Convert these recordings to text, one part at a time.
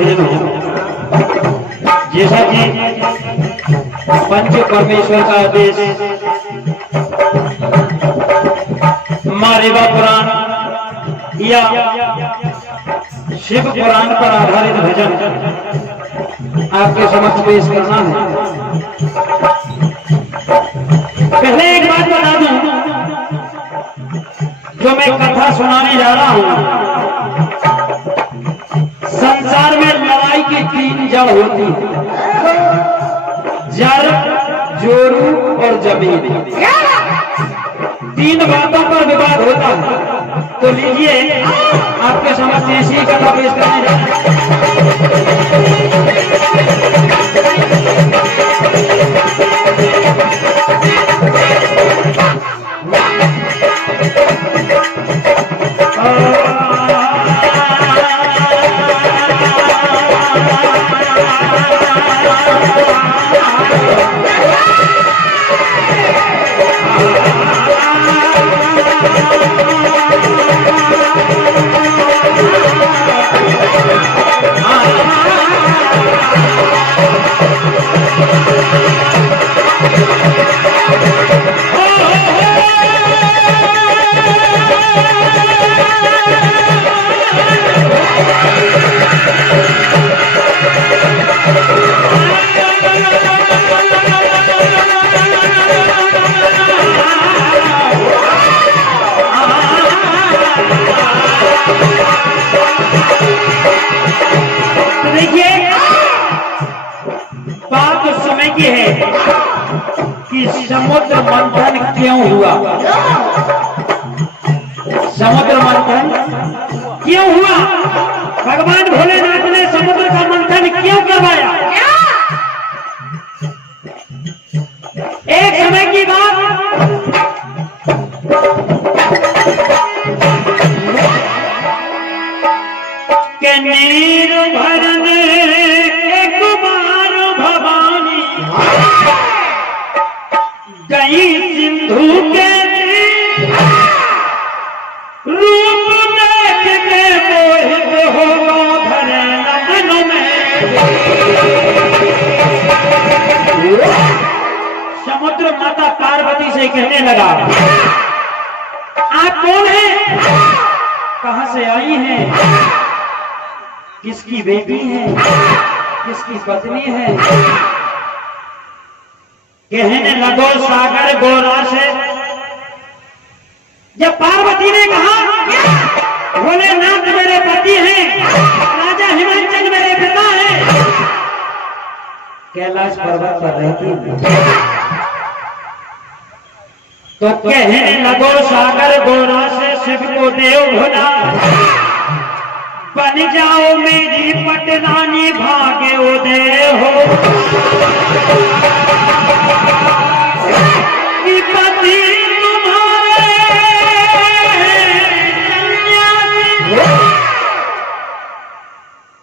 सजनों, जैसा कि पंच परमेश्वर का आदेश माँ रेवा पुराण या शिव पुराण पर आधारित भजन आपके समक्ष पेश करना है। पहले एक बात बता दूं, जो मैं कथा सुनाने जा रहा हूं, संसार में लड़ाई की तीन जड़ होती है, जड़, जोरू और जमीन। तीन बातों पर विवाद होता है। तो लीजिए आपके समक्ष ऐसी कथा पेश करने जा रहे कि समुद्र मंथन क्यों हुआ। समुद्र मंथन क्यों हुआ? भगवान भोलेनाथ ने समुद्र का मंथन क्यों करवाया? एक समय की बात, के नीर भरने एक बार भवानी गई सिंधु के रूप देख के मोहित हो भरे नयनों में। समुद्र माता पार्वती से कहने लगा, आप कौन हैं? कहां से आई हैं? किसकी बेटी है? किसकी पत्नी है? कहने लगो सागर गोरा से। जब पार्वती ने कहा भोलेनाथ मेरे पति हैं, राजा हिमांचल मेरे पिता हैं, कैलाश पर्वत पर रहती है, तो कहने लगो सागर गोरा से शिव को देव भोला, बन जाओ मेरी पटरानी भागे उदय हो। पति तुम्हारे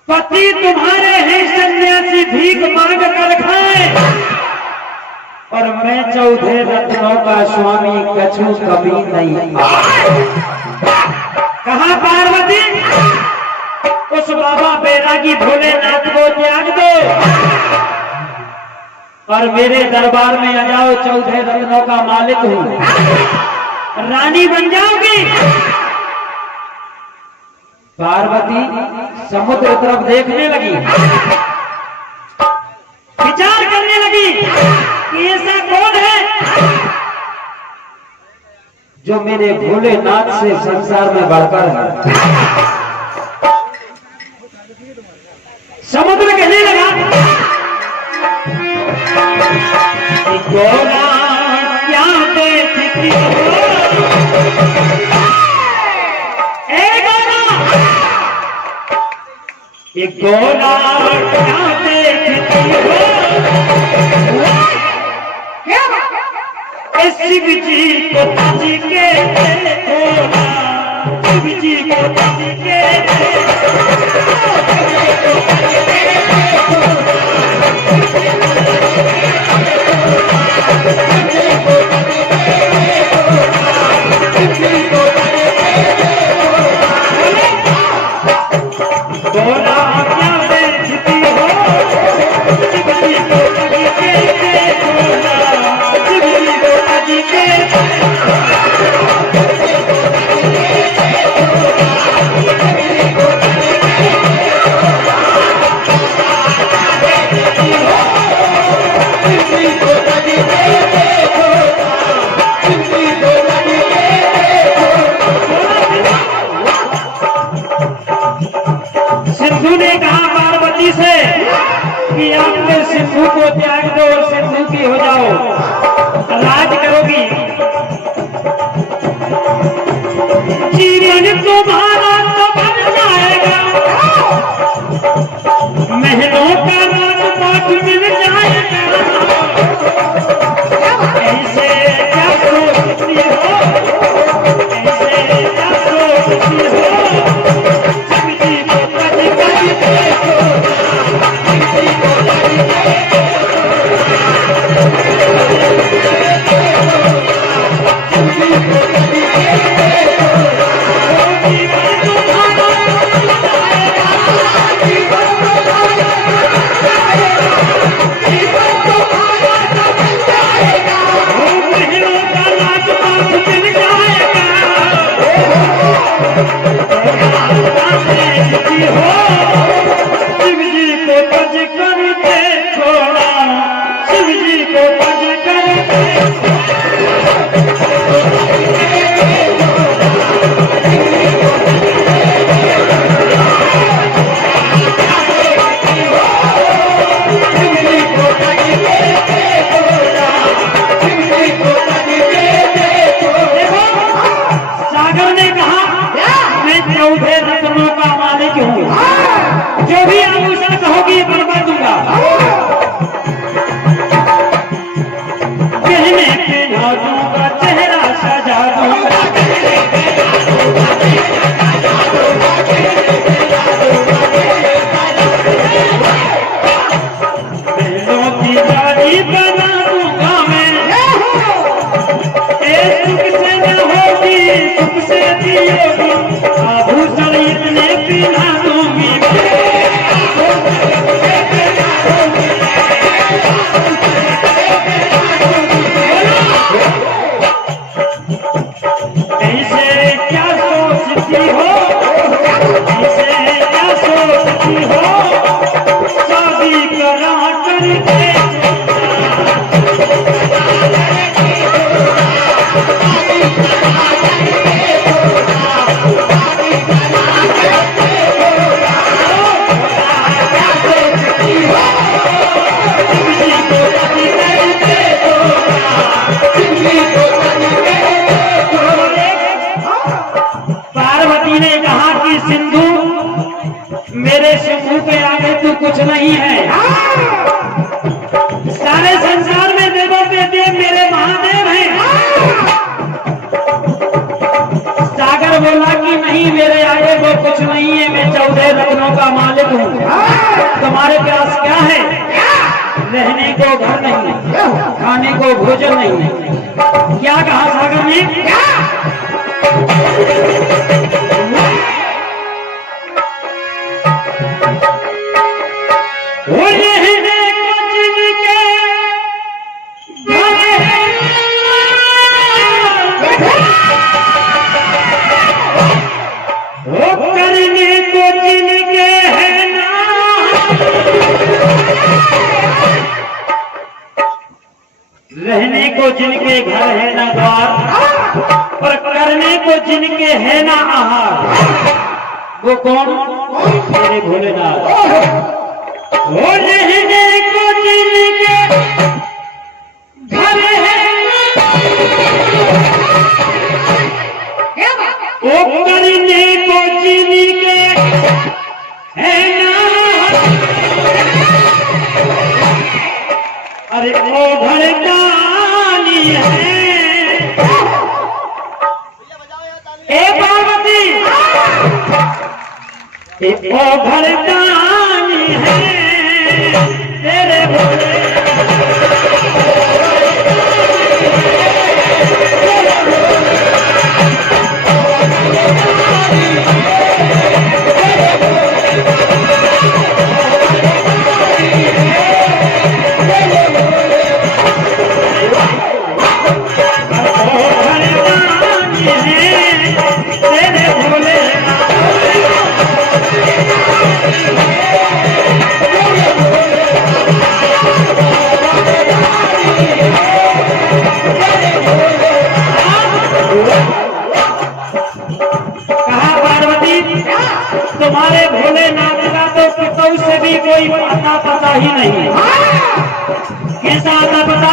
पति तुम्हारे हैं सन्यासी, भीख मांग कर खाए, और मैं चौथे रत्नों का स्वामी कछु कभी नहीं। कहा पार्वती उस बाबा बैरागी भोलेनाथ को त्याग दो और मेरे दरबार में आ जाओ, चौथे रत्नों का मालिक हूं, रानी बन जाओगी। पार्वती समुद्र तरफ देखने लगी, विचार करने लगी कि ऐसा कौन है जो मेरे भोलेनाथ से संसार में बढ़कर है। समुद्र कहने लगा, गोरा क्या देखती हो? गोरा क्या देखती हो? शिव जी को जी के शिव जी को जी के गोरा क्या सुखी हो जाओ, राज करोगी। जीवन तुम्हारा तो बन जाएगा, महलों का राजपाट मिल जाएगा। ऐसे क्या सोचती हो, ऐसे क्या सोचती हो, जिंदगी को कभी कभी देखो, जिंदगी को कभी कभी जो भी आभूषण कहोगी बनवा दूंगा। गहने पहना दूंगा, चेहरा सजा दूंगा, बहनों की गाड़ी बना दूंगा मैं। सुख से न होगी, सुख से दियोगी, आभूषण इतने पहना दूंगी। ऐसे क्या सोचती हो, ऐसे क्या सोचती हो, शादी करा करके ने कहा कि सिंधु मेरे शंभू के आगे तू कुछ नहीं है, सारे संसार में देवों के देव मेरे महादेव हैं। सागर बोला कि नहीं, मेरे आगे वो कुछ नहीं है, मैं 14 रत्नों का मालिक हूँ। तुम्हारे पास क्या है? रहने को घर नहीं, खाने को भोजन नहीं। क्या कहा सागर ने? रहने को जिनके घर है ना द्वार, पर करने को जिनके है ना आहार, वो कौन? मेरे भोलेनाथ। वो रहने को जिनके घर है, वो करने को जिनके है ना, अरे वो घर काली है। ए पार्वती, वो घर काली है तेरे भोले। तुम्हारे भोलेनाथ का तो पितौ से भी कोई पता ही नहीं। कैसा आता पता?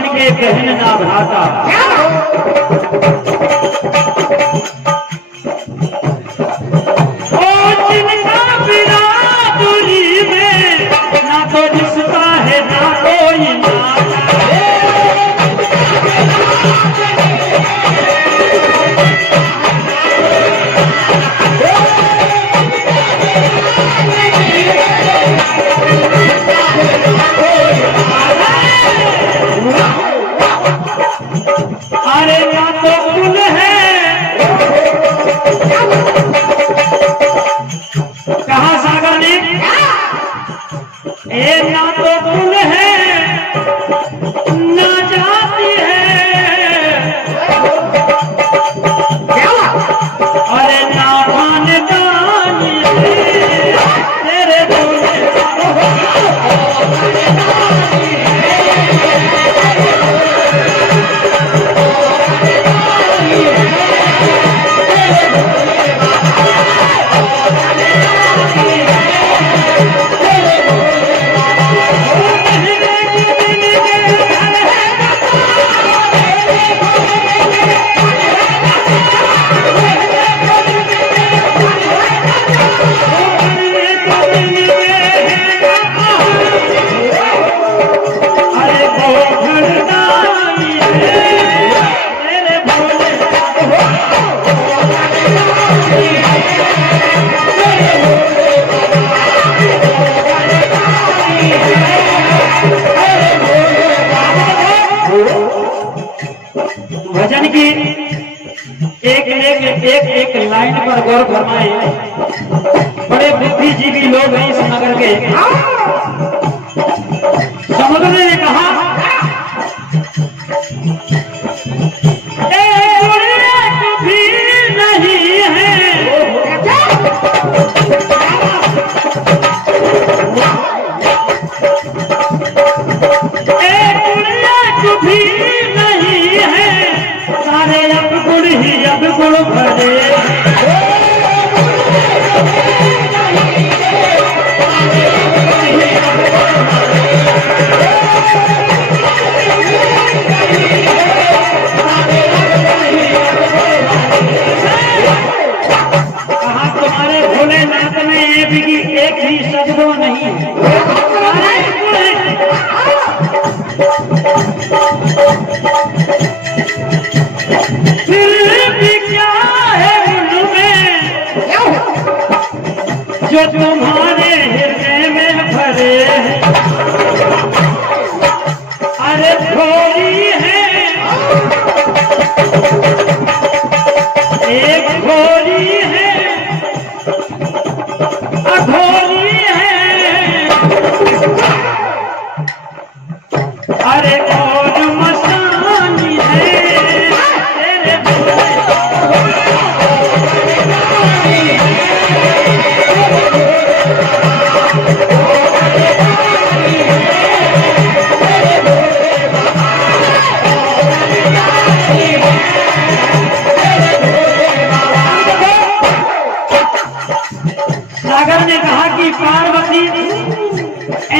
जिनके कहन ना भाता। ओ जिनका बिरादरी में ना तो रिश्ता है ना कोई नाता। अरे ना तो कुल है, कहा सागर ने, ए ना तो कुल है ना जाती है, अरे ना खानदानी तेरे बोले भजन की एक लाइन पर गौर फरमाए। बड़े बुद्धिजीवी लोग हैं इस नगर के। समुद्र ने कहा एक भी नहीं है, एक भी नहीं है, सारे अब गुण ही अब गुण भरे। कहा तुम्हारे भोलेनाथ में एक ही शब्दों नहीं है, फिर भी क्या है उनमें जो तुम्हारे हृदय में भरे। अरे भोली है एक भोली है, अघोरी है, अरे और मस्तानी है तेरे सागर ने कहा कि पार्वती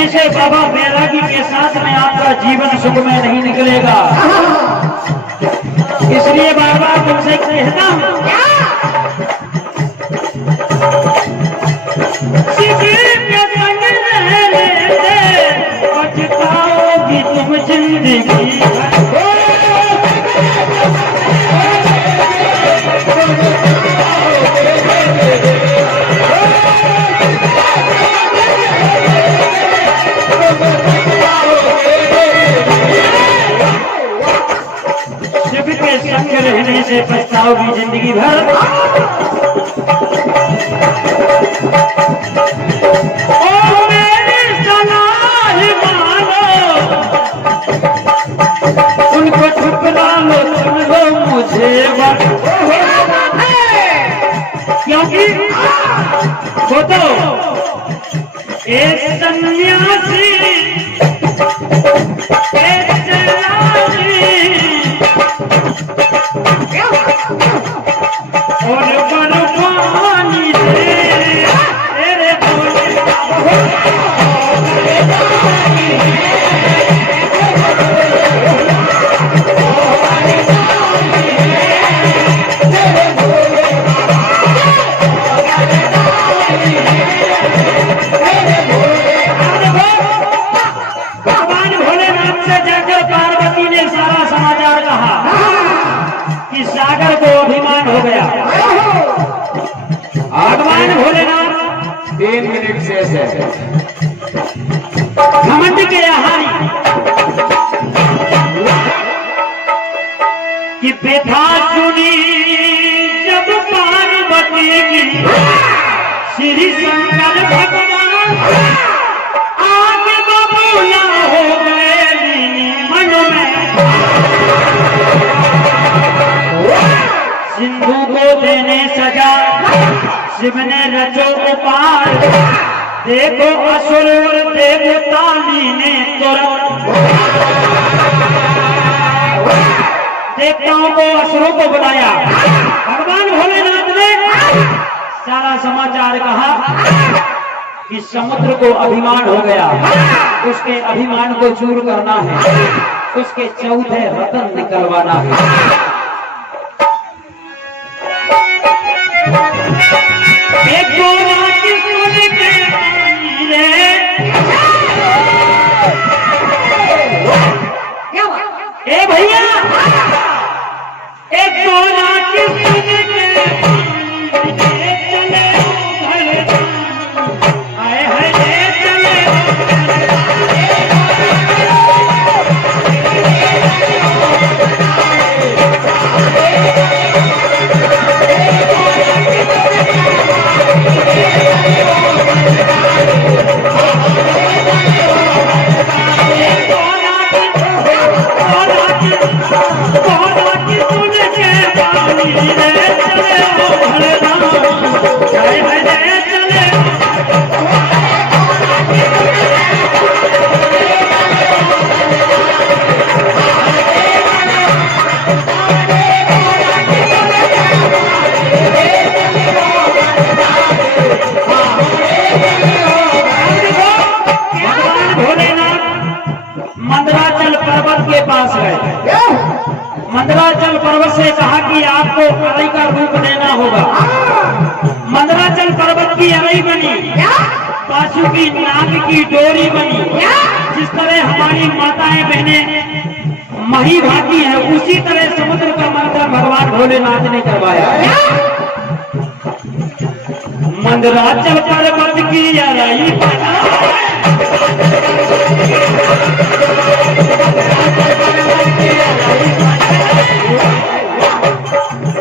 ऐसे बाबा बैरागी के साथ में आपका जीवन सुखमय नहीं निकलेगा, इसलिए बाबा तुमसे कहता हूं शिविर के संग रहने से पछताओगी तुम जिंदगी भर। शिव के संग रहने से पछताओगी जिंदगी भर। ओ मेरी सलाह मानो, उनको ठुकरा लो सुन लो मुझे, क्योंकि वो तो एक सन्यासी एक जलाली और बर्फानी तेरे बोले सागर को अभिमान हो गया। भगवान भोलेनाथ 3 मिनट शेष है। घमंड के आहारी कि व्यथा सुनी जब पार्वती की श्री शंकर भगवान आगे बबूला हो गए मन में। सिंधु को देने सजा शिव ने रचो उपाय, देखो असुर और देवता ने तुरंत देवताओं को असुरों को बुलाया। भगवान भोलेनाथ ने सारा समाचार कहा कि समुद्र को अभिमान हो गया, उसके अभिमान को चूर करना है, उसके चौथे रतन निकलवाना है। एक गोरा की सुन के ए भैया, एक गोरा की सुन के चले आए है चले मंदराचल पर्वत के पास गए। मंदराचल पर्वत से कहा कि आपको अरई का रूप लेना होगा। मंदराचल पर्वत की अरई बनी, पाशु की नाग की डोरी बनी। जिस तरह हमारी माताएं बहनें मही भाती है, उसी तरह समुद्र का मंथन भगवान भोलेनाथ ने करवाया। मंदराचल पर्वत की अरई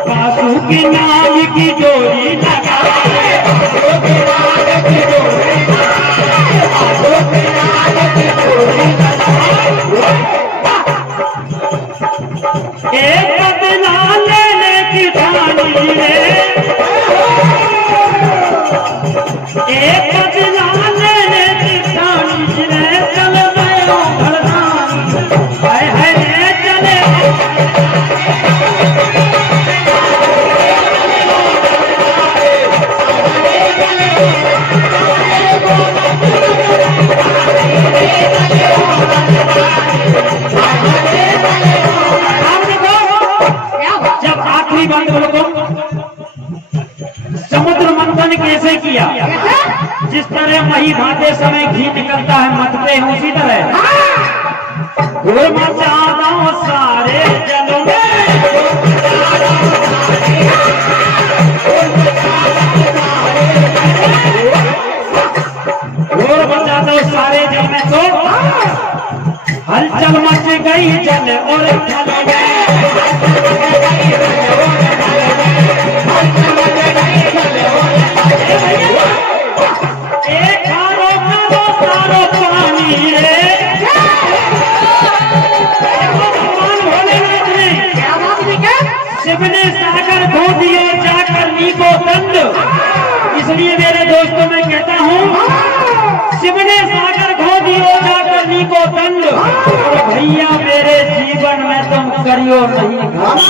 पाशु की नाग की डोरी लगा, एक बदला लेने की ठानी है, एक बदला लेने की ठानी है। चल गयो भरदान हाय हाय चले जब आखिरी बात बोलो समुद्र मंथन कैसे किया? जिस तरह मही भाते समय घी निकलता है मथते हैं, उसी तरह सारे जलों में घोर बचा दो सारे जल में, तो हलचल मच गई जल और थल में। एक हारो करो सारो पानी रे। भगवान भोलेनाथ ने शिव ने सागर धो दिया जाकर नीको दंड। इसलिए मेरे दोस्तों मैं कहता हूँ शिव ने सागर धो दिया जाकर नीको दंड। भैया मेरे जीवन में तुम करियो नहीं घास।